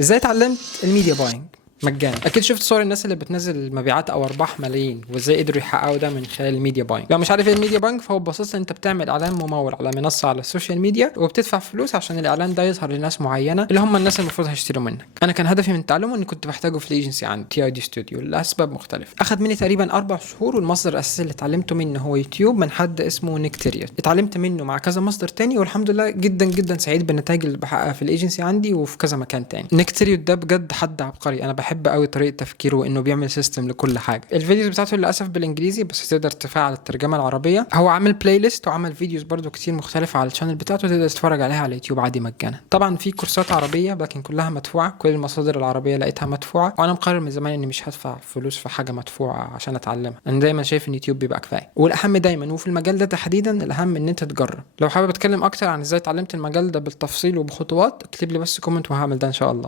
ازاي اتعلمت الميديا باينج مجانا؟ اكيد شفت صور الناس اللي بتنزل مبيعات او ارباح ملايين، وازاي قدروا يحققوا ده من خلال الميديا باينج. لو مش عارف ايه الميديا باينج، فهو ببساطه انت بتعمل اعلان ممول على منصه على السوشيال ميديا، وبتدفع فلوس عشان الاعلان ده يظهر لناس معينه اللي هم الناس المفروض هيشتروا منك. انا كان هدفي من تعلمه اني كنت بحتاجه في الايجنسي عندي تي اي دي ستوديو لاسباب مختلفه. اخذ مني تقريبا 4 شهور، والمصدر الاساسي اللي اتعلمته منه هو يوتيوب من حد اسمه نيكتيريوس. اتعلمت منه مع كذا مصدر تاني، والحمد لله جدا جدا سعيد بالنتائج اللي بحققها في الايجنسي عندي وفي كذا مكان تاني. نيكتيريوس ده بجد حد عبقري، انا بحب قوي طريقه تفكيره انه بيعمل سيستم لكل حاجه. الفيديوز بتاعته للاسف بالانجليزي، بس تقدر تفعل الترجمه العربيه. هو عامل بلاي ليست وعمل فيديوز برضو كتير مختلفه على الشانل بتاعته، تقدر تتفرج عليها على اليوتيوب عادي مجانا. طبعا في كورسات عربيه لكن كلها مدفوعه، كل المصادر العربيه لقيتها مدفوعه، وانا مقرر من زمان اني مش هدفع فلوس في حاجه مدفوعه عشان اتعلمها. انا دايما شايف ان يوتيوب بيبقى كفايه، والاهم دايما وفي المجال ده تحديدا الاهم ان انت تجرب. لو حابب اتكلم اكتر عن ازاي اتعلمت المجال ده بالتفصيل وبخطوات، اكتب لي بس كومنت وهعمل ده ان شاء الله.